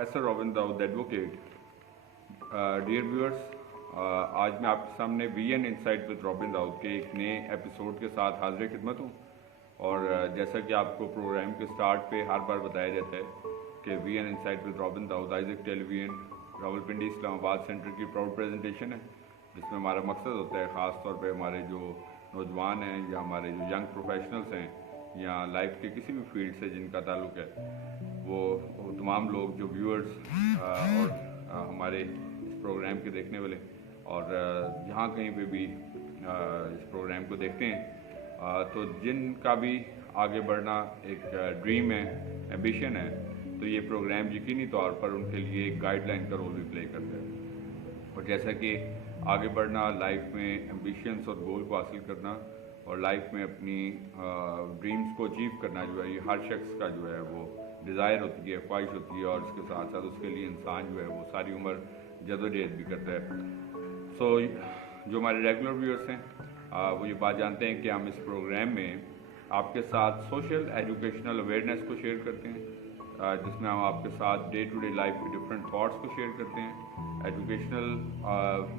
Professor Robin Dawood advocate. Dear viewers, आज मैं आपके सामने VN insight with Robin Dawood के एक नए एपिसोड के साथ हाजिर खिदमत हूँ। और जैसा कि आपको प्रोग्राम के स्टार्ट पे हर बार बताया जाता है कि VN insight with Robin Dawood Isaac television Rawalpindi Islamabad centre की प्राउड प्रेजेंटेशन है, जिसमें हमारा मकसद होता है ख़ास तौर पे हमारे जो नौजवान हैं या हमारे जो यंग प्रोफेशनल्स हैं या लाइफ के किसी भी फील्ड से जिनका ताल्लुक है, वो तमाम लोग जो व्यूअर्स और हमारे इस प्रोग्राम के देखने वाले और जहाँ कहीं पे भी इस प्रोग्राम को देखते हैं, तो जिनका भी आगे बढ़ना एक ड्रीम है, एम्बिशन है, तो ये प्रोग्राम यकीनी तौर पर उनके लिए एक गाइडलाइन का रोल भी प्ले करता है। और जैसा कि आगे बढ़ना, लाइफ में एम्बिशंस और गोल को हासिल करना और लाइफ में अपनी ड्रीम्स को अचीव करना जो है, ये हर शख्स का जो है वो डिज़ायर होती है, ख्वाहिश होती है। और इसके साथ साथ उसके लिए इंसान जो है वो सारी उम्र जदोजहद भी करता है। सो जो हमारे रेगुलर व्यूअर्स हैं वो ये बात जानते हैं कि हम इस प्रोग्राम में आपके साथ सोशल एजुकेशनल अवेयरनेस को शेयर करते हैं, जिसमें हम आपके साथ डे टू डे लाइफ के डिफरेंट थॉट्स को शेयर करते हैं, एजुकेशनल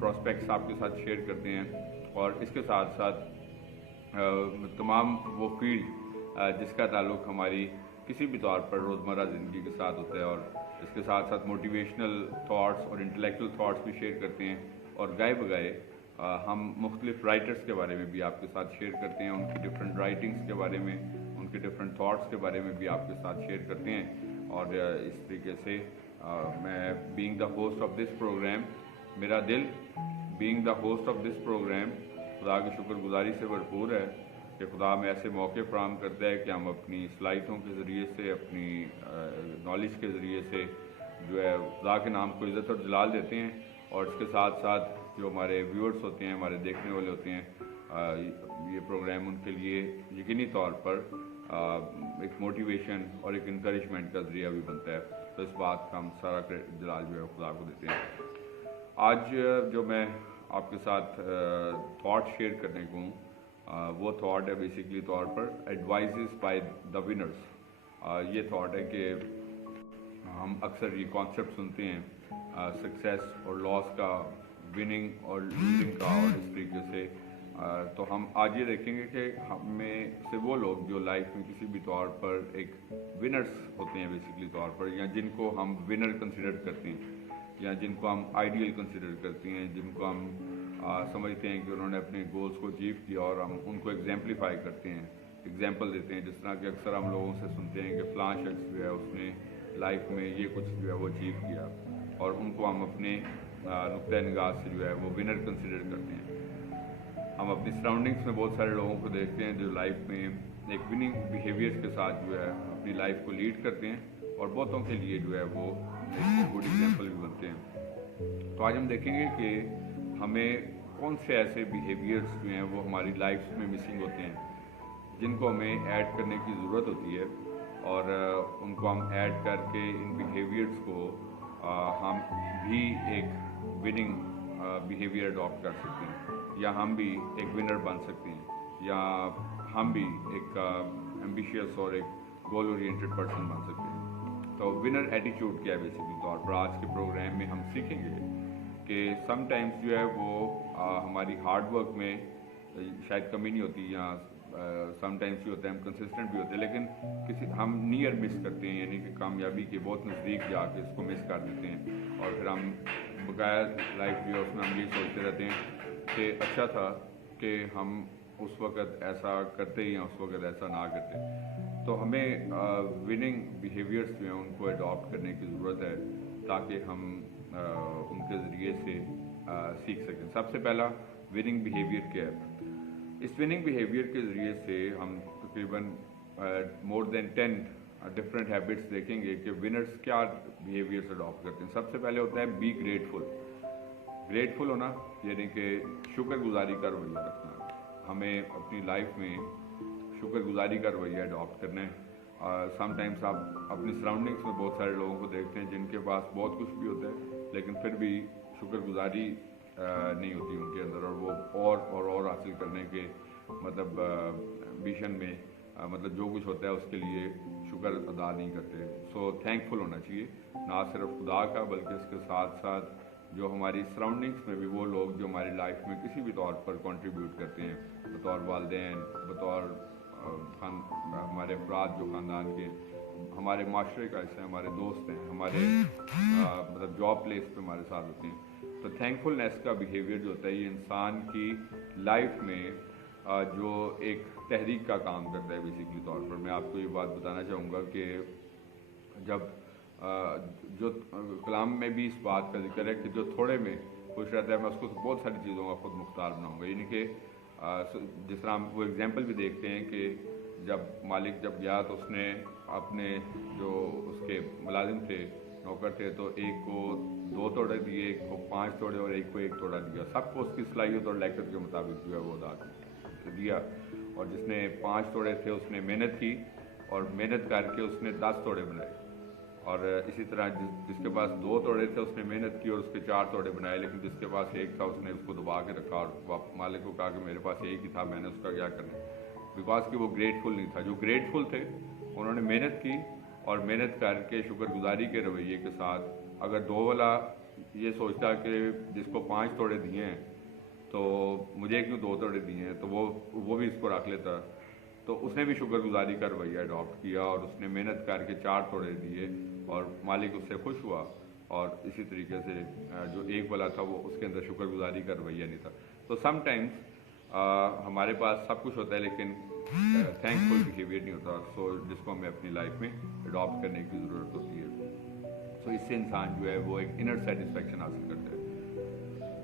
प्रॉस्पेक्ट्स आपके साथ शेयर करते हैं। और इसके साथ साथ तमाम वो फील्ड जिसका ताल्लुक हमारी किसी भी तौर पर रोज़मर्रा ज़िंदगी के साथ होता है, और इसके साथ साथ मोटिवेशनल थॉट्स और इंटेलेक्चुअल थॉट्स भी शेयर करते हैं। और गाए बगाए हम मुख्तलिफ राइटर्स के बारे में भी आपके साथ शेयर करते हैं, उनकी डिफरेंट राइटिंग्स के बारे में, उनके डिफरेंट थॉट्स के बारे में भी आपके साथ शेयर करते हैं। और इस तरीके से मैं being the host of this programme, मेरा दिल being the host of this programme खुदा की शुक्रगुजारी से भरपूर है कि खुदा में ऐसे मौके फराहम करता है कि हम अपनी सलाहितों के ज़रिए से, अपनी नॉलेज के ज़रिए से जो है खुदा के नाम को इज़्ज़त और जलाल देते हैं। और इसके साथ साथ जो हमारे व्यूअर्स होते हैं, हमारे देखने वाले होते हैं, ये प्रोग्राम उनके लिए यकीनी तौर पर एक मोटिवेशन और एक इंकरेजमेंट का ज़रिया भी बनता है। तो इस बात का हम सारा जलाल जो है खुदा को देते हैं। आज जो मैं आपके साथ थॉट शेयर करने को हूँ, वो थॉट है बेसिकली तौर पर एडवाइजेस बाय द विनर्स। ये थॉट है कि हम अक्सर ये कॉन्सेप्ट सुनते हैं सक्सेस और लॉस का, विनिंग और लूजिंग का, और इस तरीके से तो हम आज ये देखेंगे कि हमें से वो लोग जो लाइफ में किसी भी तौर पर एक विनर्स होते हैं बेसिकली तौर पर, या जिनको हम विनर कंसिडर करते हैं, या जिनको हम आइडियल कंसिडर करते हैं, जिनको हम समझते हैं कि उन्होंने अपने गोल्स को अचीव किया, और हम उनको एग्जाम्पलीफाई करते हैं, एग्जाम्पल देते हैं। जिस तरह कि अक्सर हम लोगों से सुनते हैं कि फ़लाँ शख्स जो है उसने लाइफ में ये कुछ जो है वो अचीव किया, और उनको हम अपने नुक्ता निगाह से जो है वो विनर कंसिडर करते हैं। हम अपनी सराउंडिंग्स में बहुत सारे लोगों को देखते हैं जो लाइफ में एक विनिंग बिहेवियर के साथ जो है अपनी लाइफ को लीड करते हैं, और बहुतों के लिए जो है वो एक गुड एग्जाम्पल भी बनते हैं। तो आज हम देखेंगे कि हमें कौन से ऐसे बिहेवियर्स जो हैं वो हमारी लाइफ में मिसिंग होते हैं, जिनको हमें ऐड करने की ज़रूरत होती है, और उनको हम ऐड करके इन बिहेवियर्स को हम भी एक विनिंग बिहेवियर अडॉप्ट कर सकते हैं, या हम भी एक विनर बन सकते हैं, या हम भी एक एम्बिशियस और एक गोल ओरिएंटेड पर्सन बन सकते हैं। तो विनर एटीट्यूड क्या है बेसिकली तौर पर आज के प्रोग्राम में हम सीखेंगे कि समटाइम्स जो है वो हमारी हार्ड वर्क में शायद कमी नहीं होती, या समटाइम्स ये होता है हम कंसिस्टेंट भी होते हैं, लेकिन किसी हम नियर मिस करते हैं, यानी कि कामयाबी के बहुत नज़दीक जाके इसको मिस कर देते हैं, और फिर हम बकाया लाइफ जो है उसमें हम ये सोचते रहते हैं कि अच्छा था कि हम उस वक़्त ऐसा करते या उस वक़्त ऐसा ना करते। तो हमें विनिंग बिहेवियर्स जो हैं उनको अडॉप्ट करने की ज़रूरत है, ताकि हम उनके ज़रिए से सीख सकें। सबसे पहला विनिंग बिहेवियर क्या है? इस विनिंग बिहेवियर के ज़रिए से हम तकरीबन मोर देन 10 डिफरेंट हैबिट्स देखेंगे कि विनर्स क्या बिहेवियर्स अडॉप्ट करते हैं। सबसे पहले होता है बी ग्रेटफुल। ग्रेटफुल होना यानी कि शुक्रगुजारी का रवैया रखना। हमें अपनी लाइफ में शुक्रगुजारी का रवैया अडॉप्ट करना है। समटाइम्स आप अपनी सराउंडिंग्स में बहुत सारे लोगों को देखते हैं जिनके पास बहुत कुछ भी होता है, लेकिन फिर भी शुक्रगुजारी नहीं होती उनके अंदर, और वो और हासिल करने के मतलब एम्बिशन में मतलब जो कुछ होता है उसके लिए शुक्र अदा नहीं करते। सो थैंकफुल होना चाहिए, ना सिर्फ खुदा का बल्कि इसके साथ साथ जो हमारी सराउंडिंग्स में भी वो लोग जो हमारी लाइफ में किसी भी तौर पर कंट्रीब्यूट करते हैं, बतौर वालिदैन, बतौर हमारे अफराद जो ख़ानदान के हमारे माशरे का हिस्सा, हमारे दोस्त हैं, हमारे मतलब जॉब प्लेस पे हमारे साथ होते हैं। तो थैंकफुलनेस का बिहेवियर जो होता है ये इंसान की लाइफ में जो एक तहरीक का काम करता है बेसिकली तौर पर। मैं आपको ये बात बताना चाहूँगा कि जब जो कलाम में भी इस बात का जिक्र है कि जो थोड़े में खुश रहता है मैं उसको बहुत सारी चीज़ों का खुद मुख्तार बनाऊँगा। यानी कि जिस तरह हम वो एग्जाम्पल भी देखते हैं कि जब मालिक जब गया तो उसने अपने जो उसके मुलाजिम थे, नौकर थे, तो एक को 2 तोड़े दिए, एक को 5 तोड़े और एक को 1 तोड़ा दिया। सबको उसकी सलाहियत और लियाकत के मुताबिक जो है वो अदा दिया। और जिसने 5 तोड़े थे उसने मेहनत की और मेहनत करके उसने 10 तोड़े बनाए। और इसी तरह जिसके पास 2 तोड़े थे उसने मेहनत की और उसके 4 तोड़े बनाए, लेकिन जिसके पास 1 था उसने उसको दबा के रखा और मालिक को कहा कि मेरे पास 1 ही था, मैंने उसका क्या करना, बिकॉज कि वो ग्रेटफुल नहीं था। जो ग्रेटफुल थे उन्होंने मेहनत की और मेहनत करके शुक्रगुजारी के रवैये के साथ अगर 2 वाला ये सोचता कि जिसको 5 तोड़े दिए हैं तो मुझे क्यों 2 तोड़े दिए हैं, तो वो भी इसको रख लेता, तो उसने भी शुक्रगुजारी का रवैया अडॉप्ट किया और उसने मेहनत करके 4 तोड़े दिए और मालिक उससे खुश हुआ। और इसी तरीके से जो 1 वाला था वो उसके अंदर शुक्रगुजारी का रवैया नहीं था। तो समटाइम्स हमारे पास सब कुछ होता है लेकिन थैंकफुल बिहेवियर नहीं होता, सो जिसको हमें अपनी लाइफ में अडॉप्ट करने की ज़रूरत होती है। सो इससे इंसान जो है वो एक इनर सेटिस्फेक्शन हासिल करता है।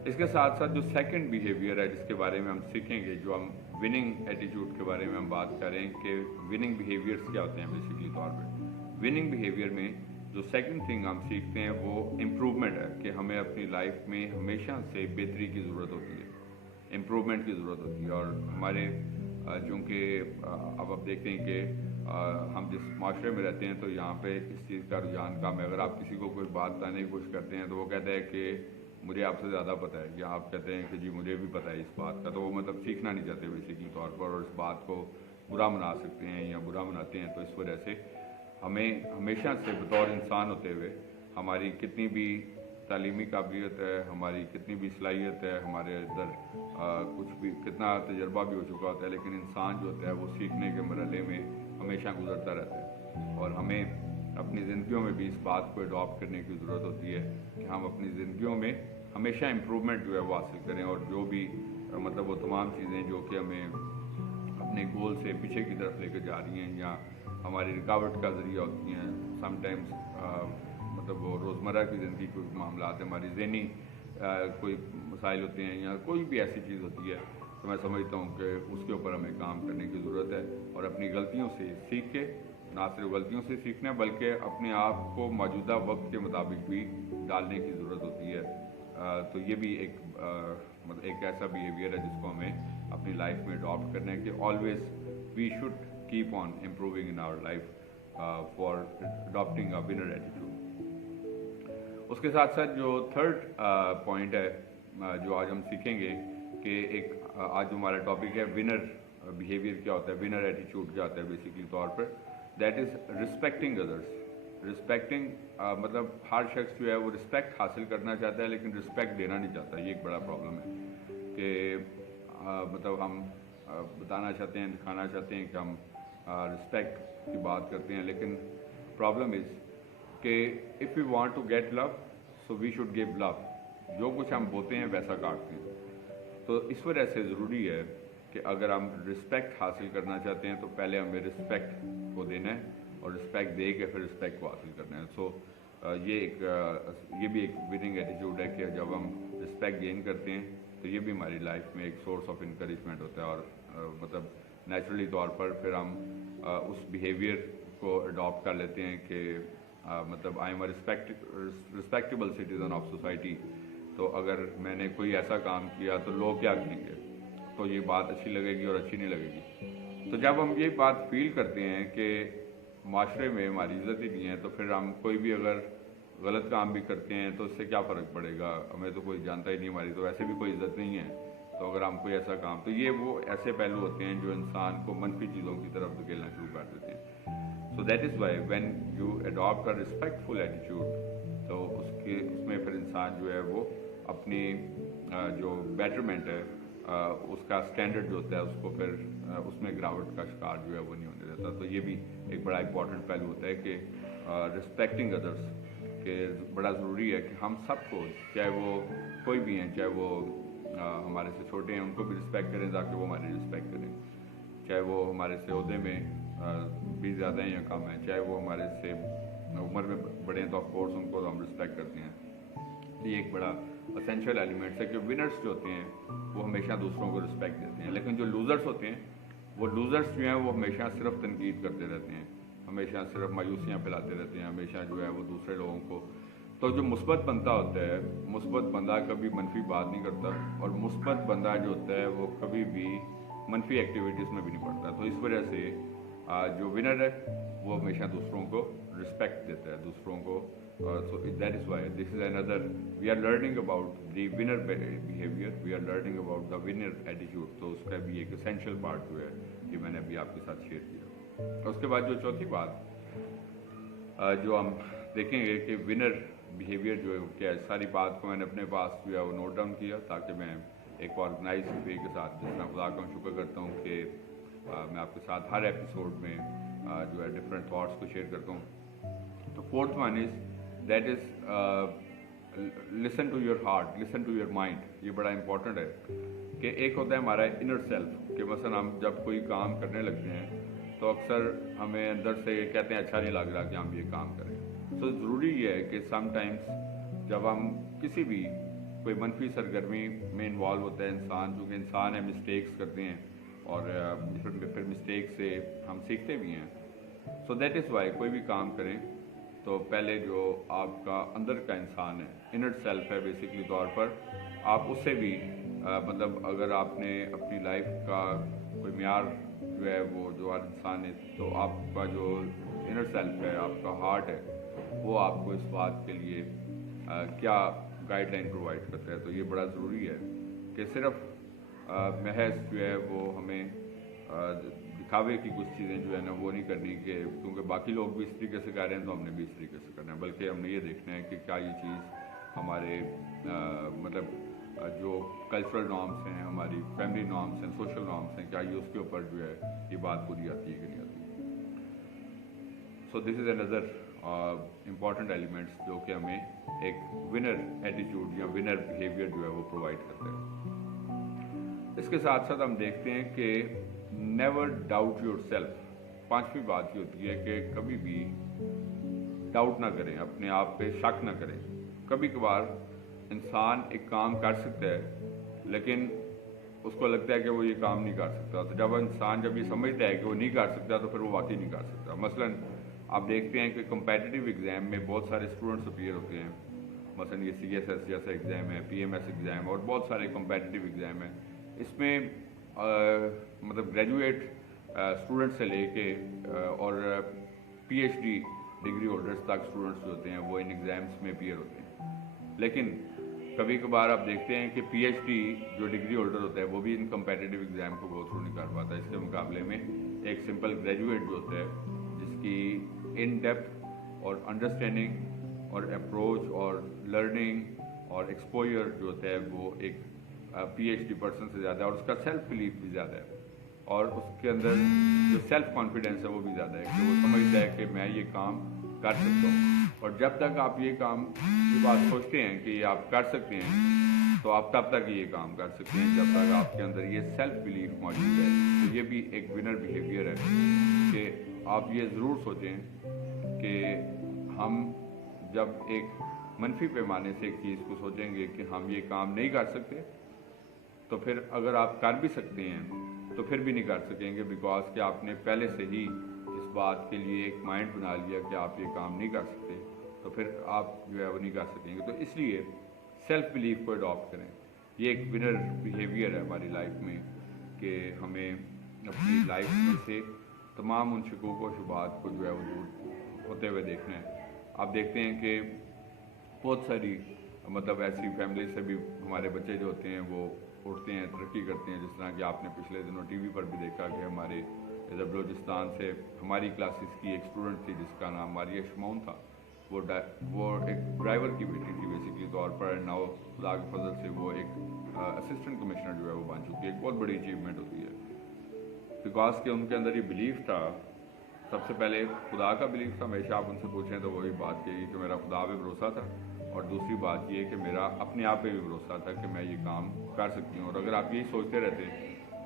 इसके साथ साथ जो सेकंड बिहेवियर है जिसके बारे में हम सीखेंगे, जो हम विनिंग एटीट्यूड के बारे में हम बात करें कि विनिंग बिहेवियर्स क्या होते हैं बेसिकली तौर पे। विनिंग बिहेवियर में जो सेकंड थिंग हम सीखते हैं वो इम्प्रूवमेंट है कि हमें अपनी लाइफ में हमेशा से बेहतरी की ज़रूरत होती है, इम्प्रूवमेंट की ज़रूरत होती है। और हमारे चूँकि अब आप देखते हैं कि हम जिस माशरे में रहते हैं तो यहाँ पे इस चीज़ का रुझान कम है। अगर आप किसी को कोई बात बताने की कोशिश करते हैं तो वो कहता है कि मुझे आपसे ज़्यादा पता है, या आप कहते हैं कि जी मुझे भी पता है इस बात का, तो वो मतलब सीखना नहीं चाहते बेसिकली तौर पर और इस बात को बुरा मना सकते हैं या बुरा मनाते हैं। तो इस वजह से हमें हमेशा से बतौर इंसान होते हुए हमारी कितनी भी तालीमी काबिलियत है, हमारी कितनी भी सलाहियत है, हमारे अंदर कुछ भी कितना तजर्बा भी हो चुका होता है, लेकिन इंसान जो होता है वो सीखने के मरहले में हमेशा गुजरता रहता है। और हमें अपनी ज़िंदगियों में भी इस बात को अडॉप्ट करने की ज़रूरत होती है कि हम अपनी ज़िंदगियों में हमेशा इम्प्रूवमेंट जो है वो हासिल करें। और जो भी मतलब वो तमाम चीज़ें जो कि हमें अपने गोल से पीछे की तरफ लेकर जा रही हैं या हमारी रुकावट का ज़रिया होती हैं, समटाइम्स मतलब वो रोज़मर्रा की ज़िंदगी के मामला है, हमारी ज़हनी कोई मसाइल होते हैं या कोई भी ऐसी चीज़ होती है, तो मैं समझता हूँ कि उसके ऊपर हमें काम करने की ज़रूरत है और अपनी गलतियों से सीख के, ना सिर्फ गलतियों से सीखना बल्कि अपने आप को मौजूदा वक्त के मुताबिक भी डालने की ज़रूरत होती है। तो ये भी एक मतलब एक ऐसा बिहेवियर है जिसको हमें अपनी लाइफ में अडॉप्ट करना है कि always we should keep on improving in our life for adopting a winner attitude. उसके साथ साथ जो थर्ड पॉइंट है जो आज हम सीखेंगे कि एक आज हमारा टॉपिक है विनर बिहेवियर क्या होता है, विनर एटीट्यूड क्या होता है बेसिकली तौर पर, that is respecting others. Respecting मतलब हर शख्स जो है वो रिस्पेक्ट हासिल करना चाहता है लेकिन रिस्पेक्ट देना नहीं चाहता। ये एक बड़ा प्रॉब्लम है कि मतलब हम बताना चाहते हैं, दिखाना चाहते हैं कि हम रिस्पेक्ट की बात करते हैं, लेकिन प्रॉब्लम इज़ कि if we want to get love so we should give love. जो कुछ हम बोते हैं वैसा काटते हैं। तो इस वजह से ज़रूरी है कि अगर हम रिस्पेक्ट हासिल करना चाहते हैं तो पहले हमें रिस्पेक्ट को देना है और रिस्पेक्ट दे के फिर रिस्पेक्ट को हासिल करना है। सो ये भी एक विनिंग एटीट्यूड है कि जब हम रिस्पेक्ट गेन करते हैं तो ये भी हमारी लाइफ में एक सोर्स ऑफ इंकरेजमेंट होता है और मतलब नेचुरली तौर पर फिर हम उस बिहेवियर को अडॉप्ट कर लेते हैं कि मतलब I am a respectable citizen of society. तो अगर मैंने कोई ऐसा काम किया तो लोग क्या कहेंगे, तो ये बात अच्छी लगेगी और अच्छी नहीं लगेगी। तो जब हम ये बात फील करते हैं कि माशरे में हमारी इज़्ज़त ही नहीं है, तो फिर हम कोई भी अगर गलत काम भी करते हैं तो इससे क्या फ़र्क पड़ेगा, हमें तो कोई जानता ही नहीं, हमारी तो वैसे भी कोई इज़्ज़त नहीं है, तो अगर हम कोई ऐसा काम, तो ये वो ऐसे पहलू होते हैं जो इंसान को मनफी चीज़ों की तरफ धकेलना शुरू कर देते हैं। So that is why when you adopt a respectful attitude, तो उसमें फिर इंसान जो है वो अपनी जो बेटरमेंट है उसका स्टैंडर्ड जो होता है उसको फिर उसमें गिरावट का शिकार जो है वो नहीं होने देता। तो ये भी एक बड़ा इंपॉर्टेंट पहलू होता है कि रिस्पेक्टिंग अदर्स, कि बड़ा ज़रूरी है कि हम सबको, चाहे वो कोई भी हैं, चाहे वो हमारे से छोटे हैं, उनको भी रिस्पेक्ट करें ताकि वो हमारी रिस्पेक्ट करें, चाहे वो हमारे से ओहदे में भी ज़्यादा हैं या कम हैं, चाहे वो हमारे से उम्र में बड़े हैं तो ऑफकोर्स उनको हम रिस्पेक्ट करते हैं। ये एक बड़ा असेंशियल एलिमेंट्स है कि विनर्स जो होते हैं वो हमेशा दूसरों को रिस्पेक्ट देते हैं, लेकिन जो लूज़र्स होते हैं वो लूज़र्स जो हैं वो हमेशा सिर्फ तनकीद करते रहते हैं, हमेशा सिर्फ मायूसियाँ फैलाते रहते हैं, हमेशा जो है वो दूसरे लोगों को। तो जो मुस्बत बंदा होता है, मुस्बत बंदा कभी मनफी बात नहीं करता, और मुस्बत बंदा जो होता है वो कभी भी मनफी एक्टिविटीज़ में भी नहीं पड़ता। तो इस वजह से जो विनर है वो हमेशा दूसरों को रिस्पेक्ट देता है, दूसरों को। So that is why this is another, we are learning about the winner behavior, we are learning about the winner attitude। तो उसका भी एक essential part जो है ये मैंने अभी आपके साथ शेयर किया। उसके बाद जो चौथी बात जो हम देखेंगे कि विनर बिहेवियर जो है क्या है, सारी बात को मैंने अपने पास जो है वो नोट डाउन किया ताकि मैं एक ऑर्गेनाइज वे के साथ, जिसमें खुदा का शुक्र करता हूँ कि मैं आपके साथ हर एपिसोड में जो है डिफरेंट थॉट्स को शेयर करता हूँ। तो fourth one is that is listen to your heart, listen to your mind. ये बड़ा इंपॉर्टेंट है कि एक होता है हमारा इनर सेल्फ, कि मसलन हम जब कोई काम करने लगते हैं तो अक्सर हमें अंदर से कहते हैं अच्छा नहीं लग रहा कि हम ये काम करें। तो ज़रूरी ये है कि समटाइम्स जब हम किसी भी कोई मनफी सरगर्मी में इन्वॉल्व होता है इंसान, चूँकि इंसान है, मिस्टेक्स करते हैं और फिर मिस्टेक से हम सीखते भी हैं। सो दैट इज़ वाई कोई भी काम करें तो पहले जो आपका अंदर का इंसान है, इनर सेल्फ है बेसिकली तौर पर, आप उससे भी मतलब अगर आपने अपनी लाइफ का कोई म्यार जो है वो जो हर इंसान है, तो आपका जो इनर सेल्फ है, आपका हार्ट है, वो आपको इस बात के लिए क्या गाइडलाइन प्रोवाइड करता है। तो ये बड़ा ज़रूरी है कि सिर्फ महज जो है वो हमें दिखावे की कुछ चीज़ें जो है ना वो नहीं करनी, कि क्योंकि बाकी लोग भी इस तरीके से कर रहे हैं तो हमने भी इस तरीके से करना है, बल्कि हमने ये देखना है कि क्या ये चीज़ हमारे मतलब जो कल्चरल नॉर्म्स हैं, हमारी फैमिली नॉर्म्स हैं, सोशल नॉर्म्स हैं, क्या ये उसके ऊपर जो है ये बात पूरी आती है कि नहीं आती। So this is another important elements जो कि हमें एक विनर एटीट्यूड या विनर बिहेवियर जो है वो प्रोवाइड करते हैं। इसके साथ साथ हम देखते हैं कि नेवर डाउट योर सेल्फ। पांचवी बात ये होती है कि कभी भी डाउट ना करें, अपने आप पे शक ना करें। कभी कभार इंसान एक काम कर सकता है लेकिन उसको लगता है कि वो ये काम नहीं कर सकता, तो जब इंसान जब ये समझता है कि वो नहीं कर सकता तो फिर वो वाकई नहीं कर सकता। मसलन आप देखते हैं कि कम्पेटिटिव एग्ज़ाम में बहुत सारे स्टूडेंट्स अपीयर होते हैं, मसलन ये CSS जैसा एग्ज़ाम है, PMS एग्ज़ाम और बहुत सारे कम्पेटिटिव एग्ज़ाम हैं। इसमें मतलब ग्रेजुएट स्टूडेंट से लेके और PhD डिग्री होल्डर्स तक स्टूडेंट्स जो होते हैं वो इन एग्ज़ाम्स में अपीयर होते हैं। लेकिन कभी कभार आप देखते हैं कि PhD जो डिग्री होल्डर होता है वो भी इन कम्पेटिटिव एग्ज़ाम को गो थ्रू नहीं कर पाता। इसके मुकाबले में एक सिंपल ग्रेजुएट जो होता है जिसकी इन डेप्थ और अंडरस्टैंडिंग और अप्रोच और लर्निंग और एक्सपोजर जो होता है वो एक PhD पर्सन से ज़्यादा है, और उसका सेल्फ बिलीफ भी ज़्यादा है, और उसके अंदर जो सेल्फ कॉन्फिडेंस है वो भी ज़्यादा है कि वो समझता है कि मैं ये काम कर सकता हूँ। और जब तक आप ये बात सोचते हैं कि आप कर सकते हैं तो आप तब तक ये काम कर सकते हैं जब तक आपके अंदर ये सेल्फ बिलीफ मौजूद है। तो ये भी एक विनर बिहेवियर है कि आप ये ज़रूर सोचें कि हम जब एक मनफी पैमाने से एक चीज़ को सोचेंगे कि हम ये काम नहीं कर सकते, तो फिर अगर आप कर भी सकते हैं तो फिर भी नहीं कर सकेंगे, बिकॉज कि आपने पहले से ही इस बात के लिए एक माइंड बना लिया कि आप ये काम नहीं कर सकते, तो फिर आप जो है वो नहीं कर सकेंगे। तो इसलिए सेल्फ बिलीफ को अडॉप्ट करें। ये एक विनर बिहेवियर है हमारी लाइफ में कि हमें अपनी लाइफ में से तमाम उन शकूक व शुबात को जो है वो दूर होते हुए देखना है। आप देखते हैं कि बहुत सारी मतलब ऐसी फैमिली से भी हमारे बच्चे जो होते हैं वो اٹھتے ہیں, ترقی کرتے ہیں. جس طرح کہ آپ نے پچھلے دنوں ٹی وی پر بھی دیکھا کہ ہمارے ادھر بلوچستان سے ہماری کلاسز کی ایک اسٹوڈنٹ تھی جس کا نام ماریہ شمعون تھا. وہ ایک ڈرائیور کی بیٹی تھی بیسکلی طور پر. ناؤ خدا کے فضل سے وہ ایک اسسٹنٹ کمشنر جو ہے وہ بن چکی ہے. ایک بہت بڑی اچیومنٹ ہوتی ہے, بیکاز کہ ان کے اندر یہ بلیف تھا. سب سے پہلے خدا کا بلیف تھا. ہمیشہ آپ ان سے پوچھیں تو وہی بات کہی کہ میرا خدا پہ بھروسہ تھا, اور دوسری بات یہ کہ میرا اپنے آپ پہ بھی بھروسہ تھا کہ میں یہ کام کر سکتی ہوں. اور اگر آپ یہی سوچتے رہتے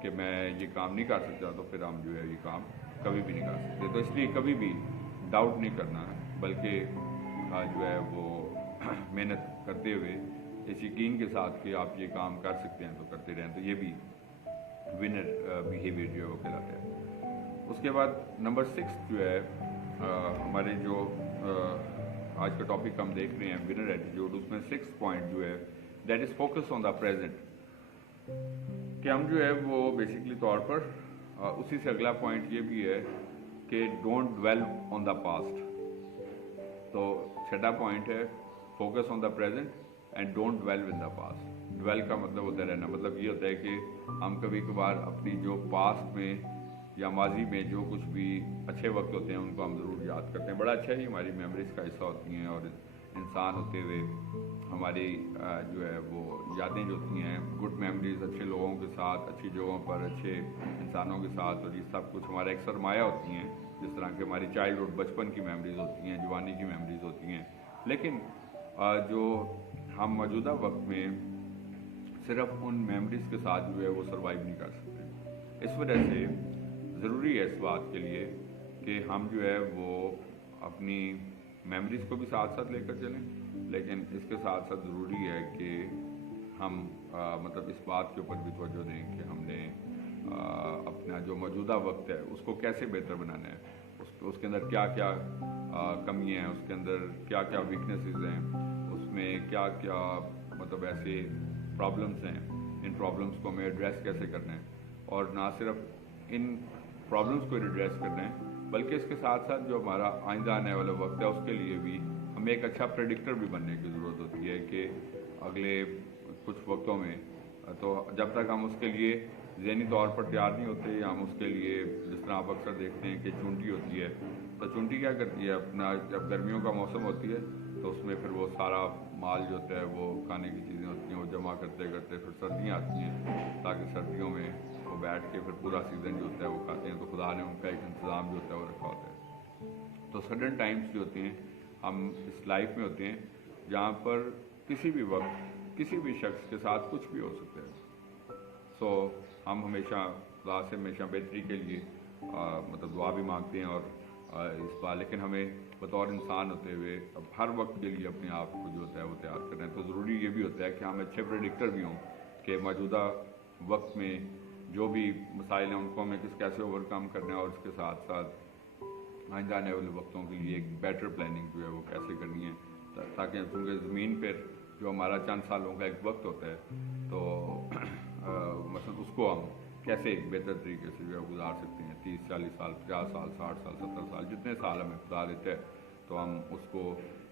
کہ میں یہ کام نہیں کر سکتا تو پھر ہم جو ہے یہ کام کبھی بھی نہیں کر سکتے. تو اس لیے کبھی بھی ڈاؤٹ نہیں کرنا, بلکہ جو ہے وہ محنت کرتے ہوئے اس یقین کے ساتھ کہ آپ یہ کام کر سکتے ہیں تو کرتے رہیں. تو یہ بھی ونر بیہیویئر جو ہے وہ کہلاتا ہے. اس کے بعد نمبر 6 جو ہے ہمارے جو آج کا ٹاپک ہم دیکھ رہے ہیں ونر ایٹیٹیوڈ, اس میں 6 پوائنٹ جو ہے that is focus on the present. کہ ہم جو ہے وہ بیسکلی طور پر اسی سے اگلا پوائنٹ یہ بھی ہے کہ don't dwell on the past. تو چھٹا پوائنٹ ہے focus on the present and don't dwell with the past. Dwell کا مطلب ہوتا ہے رہنا. مطلب یہ ہوتا ہے کہ ہم کبھی کبھار اپنی جو پاسٹ میں یا ماضی میں جو کچھ بھی اچھے وقت ہوتے ہیں ان کو ہم ضرور یاد کرتے ہیں. بڑا اچھا ہی ہماری میموریز کا حصہ ہوتی ہیں, اور انسان ہوتے ہوئے ہماری جو ہے وہ یادیں جو ہوتی ہیں گڈ میموریز اچھے لوگوں کے ساتھ, اچھی جگہوں پر, اچھے انسانوں کے ساتھ, اور یہ سب کچھ ہمارا ایک سرمایہ ہوتی ہیں. جس طرح کہ ہماری چائلڈہڈ بچپن کی میموریز ہوتی ہیں, جوانی کی میموریز ہوتی ہیں. لیکن جو ہم موجودہ وقت میں صرف ان میموریز کے ساتھ جو ہے وہ سروائیو نہیں کر سکتے. اس وجہ سے ضروری ہے اس بات کے لیے کہ ہم جو ہے وہ اپنی میموریز کو بھی ساتھ ساتھ لے کر چلیں, لیکن اس کے ساتھ ساتھ ضروری ہے کہ ہم مطلب اس بات کے اوپر بھی توجہ دیں کہ ہم نے اپنا جو موجودہ وقت ہے اس کو کیسے بہتر بنانا ہے, اس کے اندر کیا کیا کمیاں ہیں, اس کے اندر کیا کیا ویکنیسز ہیں, اس میں کیا کیا مطلب ایسے پرابلمس ہیں, ان پرابلمس کو ہمیں ایڈریس کیسے کرنا ہے. اور نہ صرف ان پرابلمس کو ایڈریس کرنا ہے بلکہ اس کے ساتھ ساتھ جو ہمارا آئندہ آنے والا وقت ہے اس کے لیے بھی ہمیں ایک اچھا پریڈکٹر بھی بننے کی ضرورت ہوتی ہے کہ اگلے کچھ وقتوں میں, تو جب تک ہم اس کے لیے ذہنی طور پر تیار نہیں ہوتے, ہم اس کے لیے جس طرح آپ اکثر دیکھتے ہیں کہ چونٹی ہوتی ہے, تو چونٹی کیا کرتی ہے اپنا جب گرمیوں کا موسم ہوتی ہے تو اس میں پھر وہ سارا مال جو ہوتا ہے وہ کھانے کی چیزیں ہوتی ہیں وہ جمع کرتے کرتے پھر سردیاں آتی ہیں تاکہ سردیوں میں وہ بیٹھ کے پھر پورا سیزن جو ہوتا ہے وہ کھاتے ہیں. تو خدا نے ان کا ایک انتظام جو ہوتا ہے وہ رکھا ہوتا ہے. تو سڈن ٹائمس جو ہوتے ہیں ہم اس لائف میں ہوتے ہیں جہاں پر کسی بھی وقت کسی بھی شخص کے ساتھ کچھ بھی ہو سکتا ہے. سو ہم ہمیشہ خدا سے ہمیشہ بہتری کے لیے مطلب دعا بھی مانگتے ہیں اور اس بار, لیکن ہمیں بطور انسان ہوتے ہوئے اب ہر وقت کے لیے اپنے آپ کو جو ہوتا ہے وہ تیار کرنا ہے. تو ضروری یہ بھی ہوتا ہے کہ ہم اچھے پریڈکٹر بھی ہوں کہ موجودہ وقت میں جو بھی مسائل ہیں ان کو ہمیں کیسے اوور کم کرنا ہے, اور اس کے ساتھ ساتھ آئندہ آنے والے وقتوں کے لیے ایک بیٹر پلاننگ جو ہے وہ کیسے کرنی ہے, تاکہ کیونکہ زمین پر جو ہمارا چند سالوں کا ایک وقت ہوتا ہے تو مثلا اس کو ہم کیسے ایک بہتر طریقے سے جو ہے گزار سکتے ہیں. 30-40 سال, 50 سال, 60 سال, 70 سال, جتنے سال ہمیں خدا دیتا ہے تو ہم اس کو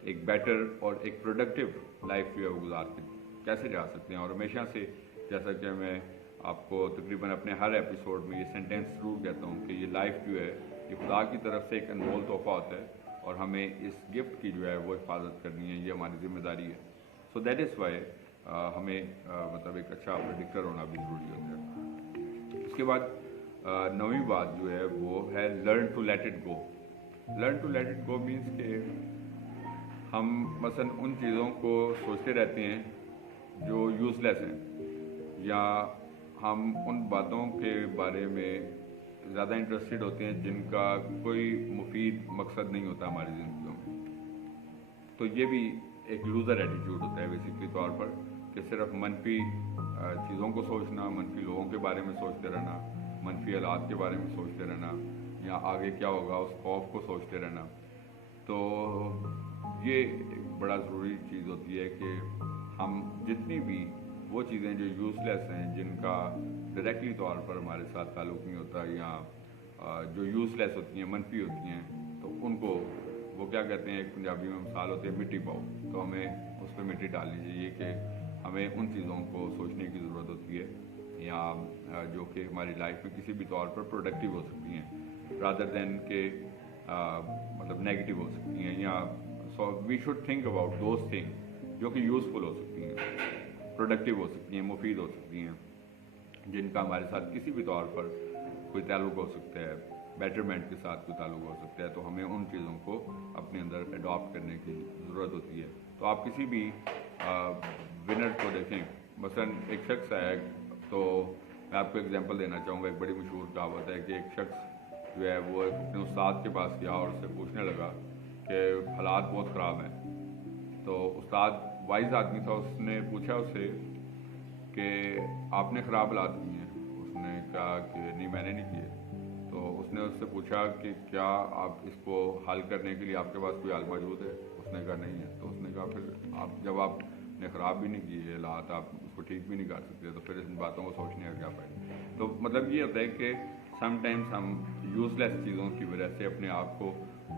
ایک بیٹر اور ایک پروڈکٹیو لائف جو ہے وہ گزار کے کیسے جا سکتے ہیں. اور ہمیشہ سے جیسا کہ میں آپ کو تقریباً اپنے ہر ایپیسوڈ میں یہ سینٹینس ضرور کہتا ہوں کہ یہ لائف جو ہے یہ خدا کی طرف سے ایک انمول تحفہ ہوتا ہے, اور ہمیں اس گفٹ کی جو ہے وہ حفاظت کرنی ہے, یہ ہماری ذمہ داری ہے. سو دیٹ از وائی ہمیں مطلب ایک اچھا پریڈکٹر ہونا بھی ضروری ہوتا ہے. اس کے بعد 9ویں بات جو ہے وہ ہے learn to let it go. Learn to let it go means کہ ہم مثلا ان چیزوں کو سوچتے رہتے ہیں جو یوز لیس ہیں, یا ہم ان باتوں کے بارے میں زیادہ انٹرسٹڈ ہوتے ہیں جن کا کوئی مفید مقصد نہیں ہوتا ہماری زندگیوں میں. تو یہ بھی ایک لوزر ایٹیٹیوڈ ہوتا ہے بیسکلی طور پر, کہ صرف منفی چیزوں کو سوچنا, منفی لوگوں کے بارے میں سوچتے رہنا, منفی حالات کے بارے میں سوچتے رہنا, یا آگے کیا ہوگا اس خوف کو سوچتے رہنا. تو یہ ایک بڑا ضروری چیز ہوتی ہے کہ ہم جتنی بھی وہ چیزیں جو یوز لیس ہیں, جن کا ڈائریکٹلی طور پر ہمارے ساتھ تعلق نہیں ہوتا, یا جو یوز لیس ہوتی ہیں, منفی ہوتی ہیں, تو ان کو وہ کیا کہتے ہیں, ایک پنجابی میں مثال ہوتی ہے مٹی پاؤ, تو ہمیں اس پہ مٹی ڈالنی چاہیے کہ हमें उन चीज़ों को सोचने की ज़रूरत होती है या जो कि हमारी लाइफ में किसी भी तौर पर प्रोडक्टिव हो सकती हैं रादर दैन के मतलब नेगेटिव हो सकती हैं, या so we should think about those thing जो कि यूज़फुल हो सकती हैं, प्रोडक्टिव हो सकती हैं, मुफीद हो सकती हैं, जिनका हमारे साथ किसी भी तौर पर कोई ताल्लुक़ हो सकता है, बेटरमेंट के साथ कोई ताल्लुक़ हो सकता है, तो हमें उन चीज़ों को अपने अंदर अडॉप्ट करने की ज़रूरत होती है। तो आप किसी भी विनर को देखें, मसलन एक शख्स है, तो मैं आपको एग्जांपल देना चाहूँगा। एक बड़ी मशहूर कहावत है कि एक शख्स जो है वो अपने उस्ताद के पास गया और उससे पूछने लगा कि हालात बहुत ख़राब हैं। तो उस्ताद वाइज आदमी था, उसने पूछा उससे कि आपने ख़राब हालात किए हैं? उसने कहा कि नहीं, मैंने नहीं किए। तो उसने उससे पूछा कि क्या आप इसको हल करने के लिए आपके पास कोई हल मौजूद है? उसने कहा नहीं है। तो उसने कहा फिर आप जब आपने ख़राब भी नहीं किए हालात, आप उसको ठीक भी नहीं कर सकते, तो फिर इन बातों को सोचने का क्या फ़ायदा? तो मतलब ये होता है कि समटाइम्स हम यूज़लेस चीज़ों की वजह से अपने आप को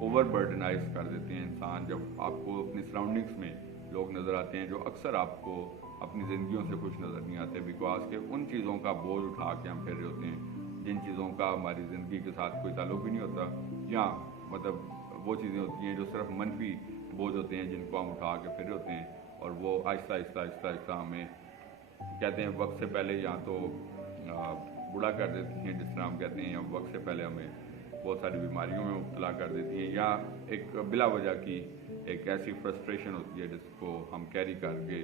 ओवर बर्डनाइज कर देते हैं। इंसान जब आपको अपनी सराउंडिंग्स में लोग नज़र आते हैं जो अक्सर आपको अपनी ज़िंदगियों से खुश नज़र नहीं आते, बिकॉज के उन चीज़ों का बोझ उठा के हम फिर रहे होते हैं जिन चीज़ों का हमारी ज़िंदगी के साथ कोई ताल्लुक़ भी नहीं होता, या मतलब वो चीज़ें होती हैं जो सिर्फ मनफी बोझ होते हैं जिनको हम उठा के फिर होते हैं, और वो आहिस्ता आहिस्ता आहिस्ता आहिस्ता हमें कहते हैं वक्त से पहले या तो बूढ़ा कर देती हैं, जिस तरह हम कहते हैं, या वक्त से पहले हमें बहुत सारी बीमारियों में मुब्तला कर देती हैं, या एक बिला वजह की एक ऐसी फ्रस्ट्रेशन होती है जिसको हम कैरी करके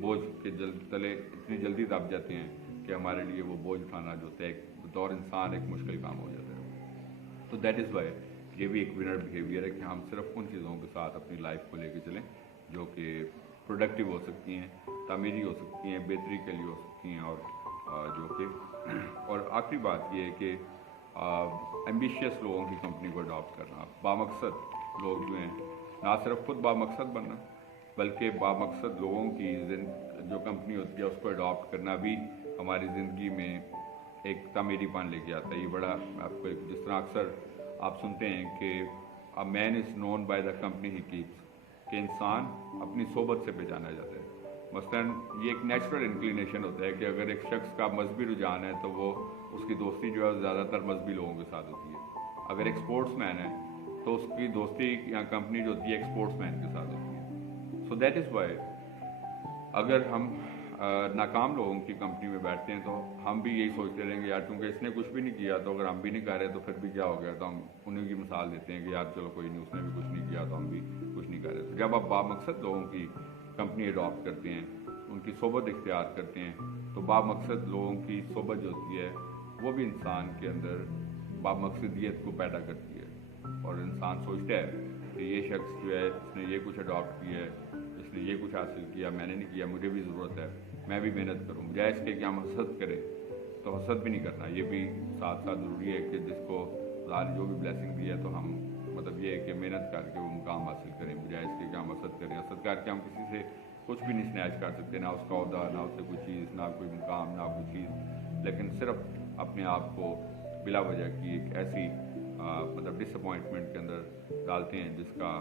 बोझ के तले इतनी जल्दी दब जाते हैं कि हमारे लिए वो बोझ उठाना जो होता है बतौर इंसान एक मुश्किल काम हो जाता है। तो दैट इज़ वाई ये भी एक विनर बिहेवियर है कि हम सिर्फ उन चीज़ों के साथ अपनी लाइफ को लेके चलें जो कि प्रोडक्टिव हो सकती हैं, तामीरी हो सकती हैं, बेहतरी के लिए हो सकती हैं, और जो कि और आखिरी बात ये है कि एम्बिशियस लोगों की कंपनी को अडॉप्ट करना, बामकसद लोग जो हैं, ना सिर्फ खुद बामकसद बनना बल्कि बामकसद लोगों की जो कंपनी होती है उसको अडॉप्ट करना भी हमारी ज़िंदगी में एक तामीरीपन लेके आता है। ये बड़ा आपको जिस तरह अक्सर आप सुनते हैं कि a man is known by the company he keeps, कि इंसान अपनी सोबत से पहचाना जाता है। मसलन ये एक नेचुरल इंक्लिनेशन होता है कि अगर एक शख्स का मजहबी रुझान है तो वो उसकी दोस्ती जो है ज़्यादातर मजहबी लोगों के साथ होती है। अगर एक स्पोर्ट्स मैन है तो उसकी दोस्ती या कंपनी जो होती है एक स्पोर्ट्स मैन के साथ होती है। सो दैट इज़ वाई अगर हम नाकाम लोगों की कंपनी में बैठते हैं तो हम भी यही सोचते रहेंगे यार क्योंकि इसने कुछ भी नहीं किया, तो अगर हम भी नहीं कर रहे तो फिर भी क्या हो गया, तो हम उन्हीं की मिसाल देते हैं कि यार चलो कोई नहीं, उसने भी कुछ नहीं किया तो हम भी कुछ नहीं कर रहे। तो जब आप बामकसद लोगों की कंपनी अडॉप्ट करते हैं, उनकी सोबत इख्तियार करते हैं, तो बामकसद लोगों की सोबत जो होती है वो भी इंसान के अंदर बामकसदियत को पैदा करती है, और इंसान सोचता है कि ये शख्स जो है इसने ये कुछ अडॉप्ट किया है, इसने ये कुछ हासिल किया, मैंने नहीं किया, मुझे भी ज़रूरत है, मैं भी मेहनत करूँ। बजाय इसके कि हम हसद करें, तो हसद भी नहीं करना, ये भी साथ साथ ज़रूरी है कि जिसको ज़ाहिर जो भी ब्लेसिंग दी है तो हम मतलब ये है कि मेहनत करके वो मुकाम हासिल करें, बजाय इसके कि हम हसद करें। हसद करके हम किसी से कुछ भी नहीं स्नैच कर सकते, ना उसका अहदा, ना उससे कोई चीज़, ना कोई मुकाम, ना कोई चीज़, लेकिन सिर्फ अपने आप को बिला वजह की एक ऐसी मतलब डिसअपॉइंटमेंट के अंदर डालते हैं जिसका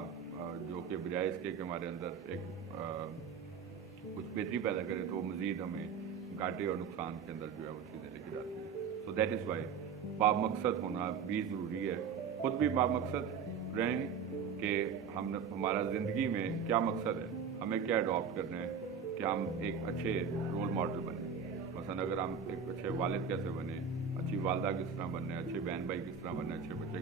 जो कि बजाय इसके कि हमारे अंदर एक कुछ बेहतरी पैदा करें तो वो मज़ीद हमें घाटे और नुकसान के अंदर जो है वो चीज़ें लेके जाती हैं। सो दैट इज़ वाई बामकसद होना भी ज़रूरी है। खुद भी बामकसद रहें कि हम हमारा ज़िंदगी में क्या मकसद है, हमें क्या अडॉप्ट करना है कि हम एक अच्छे रोल मॉडल बने। मसलन अगर हम एक अच्छे वालिद कैसे बने, अच्छी वालदा किस तरह बनना है, अच्छे बहन भाई किस तरह बनना है, अच्छे बच्चे,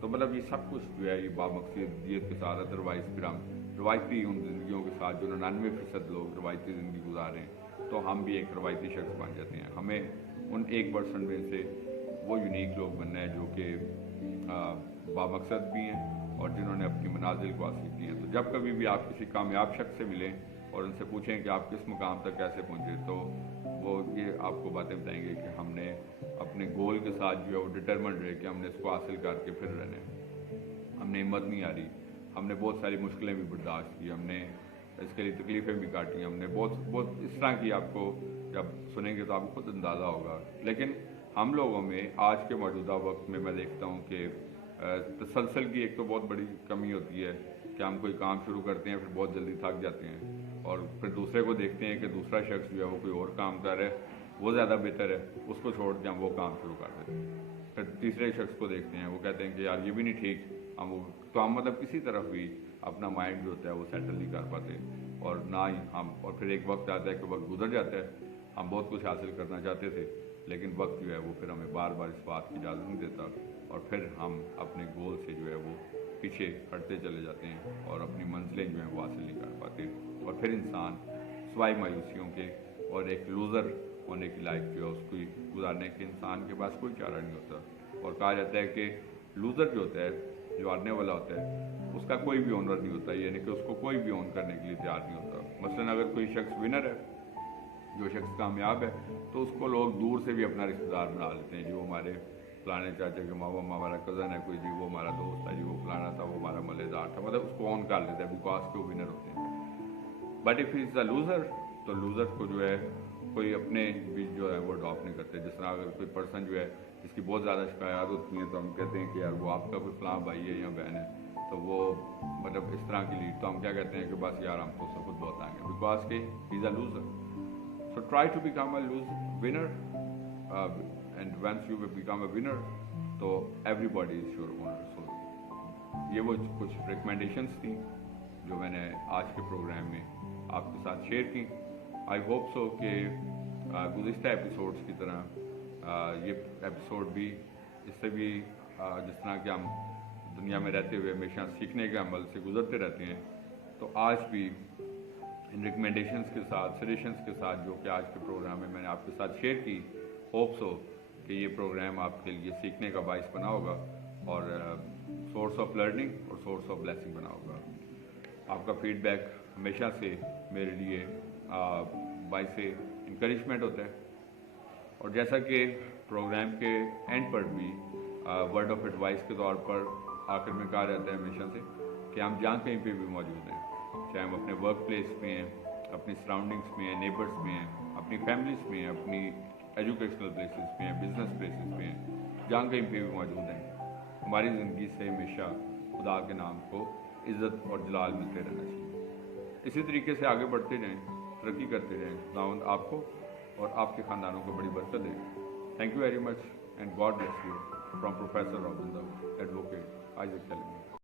तो मतलब ये सब कुछ जो है ये बामकसदियत के साथ, अदरवाइज़ फिर हम रवायती उन ज़िंदगियों के साथ जो 99% लोग रवायती ज़िंदगी गुजार रहे हैं, तो हम भी एक रवायती शख्स बन जाते हैं। हमें उन 1% में से वो यूनिक लोग बनना है जो कि बामकसद भी हैं और जिन्होंने अपनी मनाजिल को हासिल की हैं। तो जब कभी भी आप किसी कामयाब शख्स से मिलें और उनसे पूछें कि आप किस मुकाम तक कैसे पहुँचे, तो वो ये आपको बातें बताएंगे कि हमने अपने गोल के साथ जो है वो डिटरमेंट रहे कि हमने इसको हासिल करके फिर रहना है, हमने हिम्मत नहीं आ रही, हमने बहुत सारी मुश्किलें भी बर्दाश्त की, हमने इसके लिए तकलीफ़ें भी काटी, हमने बहुत इस तरह की आपको जब सुनेंगे तो आपको खुद अंदाज़ा होगा। लेकिन हम लोगों में आज के मौजूदा वक्त में मैं देखता हूँ कि तसलसल की एक तो बहुत बड़ी कमी होती है कि हम कोई काम शुरू करते हैं फिर बहुत जल्दी थक जाते हैं और फिर दूसरे को देखते हैं कि दूसरा शख्स जो है वो कोई और काम कर रहा है, वो ज़्यादा बेहतर है, उसको छोड़ के हम वो काम शुरू कर देते हैं। फिर तीसरे शख्स को देखते हैं, वो कहते हैं कि यार ये भी नहीं ठीक, हम वो तो हम मतलब किसी तरफ भी अपना माइंड जो होता है वो सेटल नहीं कर पाते, और ना ही हम, और फिर एक वक्त आता है कि वक्त गुजर जाता है, हम बहुत कुछ हासिल करना चाहते थे, लेकिन वक्त जो है वो फिर हमें बार बार इस बात की इजाज़त नहीं देता, और फिर हम अपने गोल से जो है वो पीछे हटते चले जाते हैं और अपनी मंजिलें जो हैं वो हासिल नहीं कर पाते, और फिर इंसान सवाई मायूसियों के और एक लूज़र होने की लाइफ जो है उसको गुजारने के इंसान के पास कोई चारा नहीं होता। और कहा जाता है कि लूज़र जो होता है, जो हारने वाला होता है, उसका कोई भी ओनर नहीं होता, यानी कि उसको कोई भी ओन करने के लिए तैयार नहीं होता। मसलन अगर कोई शख्स विनर है, जो शख्स कामयाब है, तो उसको लोग दूर से भी अपना रिश्तेदार बना लेते हैं, जो हमारे फलाने चाचा के माँ हमारा कज़न है कोई, जी वो हमारा दोस्त है, जी वो फलाना था, वो हमारा मलेदार था, मतलब उसको ऑन कर लेते हैं बिकॉज के वो विनर होते हैं। But if is a loser, तो लूज़र को जो है कोई अपने बीच जो है वो अडॉप्ट नहीं करते। जिस तरह अगर कोई पर्सन जो है जिसकी बहुत ज़्यादा शिकायत होती हैं, तो हम कहते हैं कि यार वो आपका कोई फलां भाई है या बहन है, तो वो मतलब इस तरह की लीड, तो हम क्या कहते हैं कि बस यार हम तो खुद बहुत आएंगे, बिकॉज के he is a loser. So try to become a winner, and once you become a winner, तो everybody is your owner. So ये वो कुछ रिकमेंडेशंस थी जो मैंने आज के प्रोग्राम में आपके साथ शेयर की। आई होप सो कि गुज़िश्ता एपिसोड्स की तरह ये एपिसोड भी, इससे भी जिस तरह कि हम दुनिया में रहते हुए हमेशा सीखने के अमल से गुजरते रहते हैं, तो आज भी इन रिकमेंडेशंस के साथ, सजेशंस के साथ जो कि आज के प्रोग्राम में मैंने आपके साथ शेयर की, होप सो कि ये प्रोग्राम आपके लिए सीखने का बाइस बना होगा और सोर्स ऑफ लर्निंग और सोर्स ऑफ ब्लेसिंग बना होगा। आपका फीडबैक हमेशा से मेरे लिए बाइस से इंकरेजमेंट होता है, और जैसा कि प्रोग्राम के एंड पर भी वर्ड ऑफ एडवाइस के तौर पर आखिर में कहा जाता है हमेशा से कि हम जहाँ कहीं पे भी मौजूद हैं, चाहे हम अपने वर्क प्लेस में हैं, अपनी सराउंडिंग्स में हैं, नेबर्स में हैं, अपनी फैमिलीज में हैं, अपनी एजुकेशनल प्लेसेस में हैं, बिजनेस प्लेसेस में हैं, जहाँ कहीं पे भी मौजूद हैं, हमारी ज़िंदगी से हमेशा खुदा के नाम को इज़्ज़त और जलाल मिलते रहना चाहिए। इसी तरीके से आगे बढ़ते जाएँ, तरक्की करते रहें, खुदावंद आपको और आपके ख़ानदानों को बड़ी बरकत दे। Thank you very much and God bless you from professor Robin Dawood, advocate Isaac challenger.